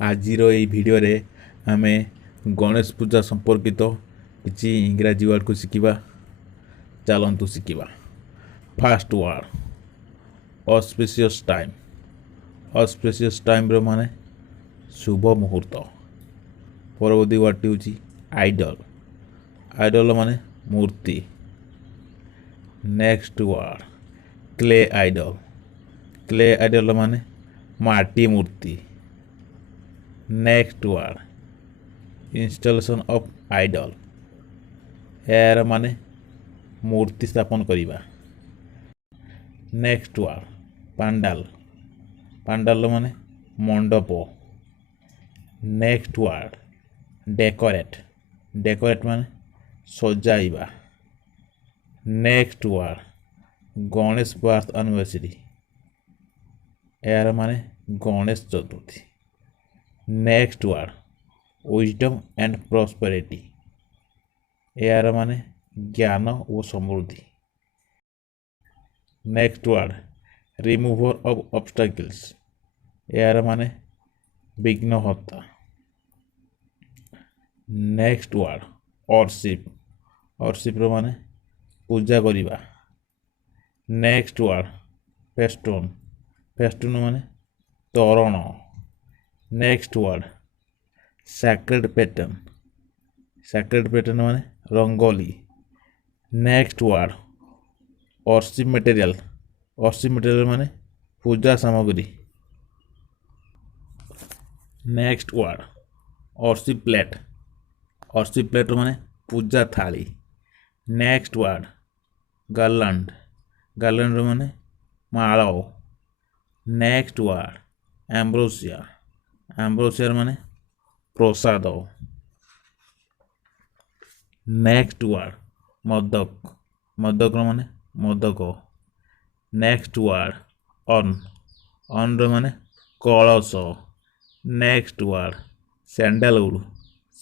आजिर ये भिडियो रे आमे गणेश पूजा संपर्कित किसी इंग्राजी वर्ड को शिखा। चलतु शिखा। First word auspicious time. Auspicious time रो माने शुभ मुहूर्त। परवर्ती वर्ड हूँ आइडल। आइडल माने मूर्ति। Next word clay idol. Clay idol माने माटी मूर्ति। Next word installation of idol. यार माने मूर्ति स्थापन करिबा। Next word pandal. पांडाल माने मंडप। Next word decorate. डेकोरेट माने सजाइबा। Next word Ganesh birth anniversary. यार माने Ganesh Chaturthi. Next word wisdom and prosperity. यार माने ज्ञान और समृद्धि। Next word remover of obstacles. यार माने विघ्नहर्ता। Next word worship. वर्शिप माने पूजा करिबा। Next word festoon. फेस्टून माने तोरण। Next word sacred pattern. Sacred pattern माने rangoli. Next word worship material. Worship material माने पूजा सामग्री। Next word worship plate. Worship plate माने पूजा थाली। Next word garland. गार्लैंड माने माल। Next word ambrosia. एम्ब्रोसिया माने प्रसाद। Next word modak. मोदक माने modak. Next word urn. Urn माने कलश। Next word sandalwood.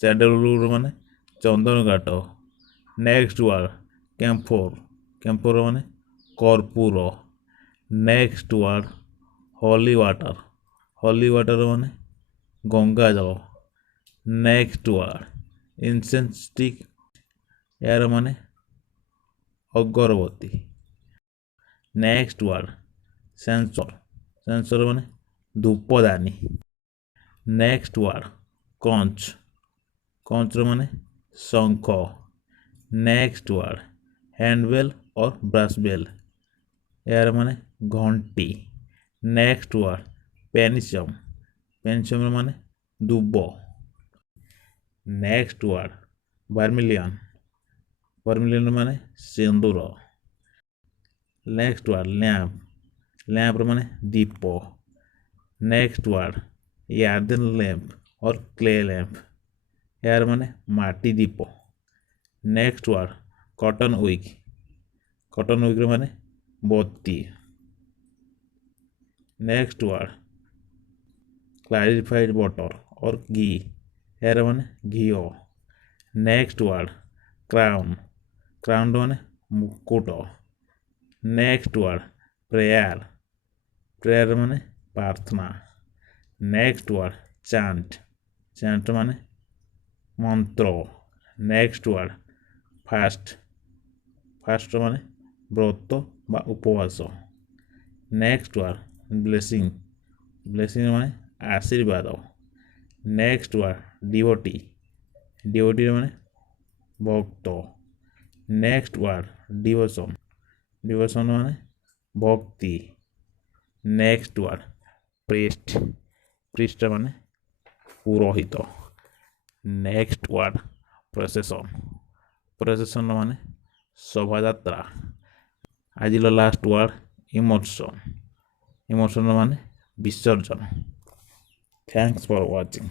सैंडलवुड माने चंदन काठ। Next word camphor. कैम्फोर माने कर्पूर। Next word holy water. Holy water माने गंगा जल। Next word incense stick. यार माने अगरबत्ती। Next word sensor. सेंसर माने धूपदानी। नेक्स्ट वर्ड कंच। कंच माने शंख। नेक्स्ट वर्ड हैंडबेल और ब्रास बेल। यार माने घंटी। Next word पेनिसम। पेनिसम माने दुब। Next word vermilion. वर्मिलियन माने सिंदूर। Next word lamp. लैंप माने दीप। नेक्स्ट वर्ड यार्दन लैंप और क्ले लैंप। यार माने माटी दीप। Next word cotton wick. Cotton wick माने बत्ती। नेक्स्ट वर्ड क्लैरिफाइड बटर और घी। यार माने घी। Next word crown. क्राउन माने मुकुट। Next word prayer. प्रेयर माने प्रार्थना। Next word chant. चांट माने मंत्र। Next word fast. फास्ट माने व्रत बा उपवास। Next word blessing. ब्लेसिंग माने आशीर्वाद। Next word devotee. डिवोटी माने भक्त। Next word devotion. डिवोशन माने भक्ति। Next word priest. प्रीस्ट माने पुरोहित। Next word प्रोसेसन। प्रोसेसन माने शोभा यात्रा। आज लास्ट वर्ड इमोशन। इमोशन माने विसर्जन। Thanks for watching.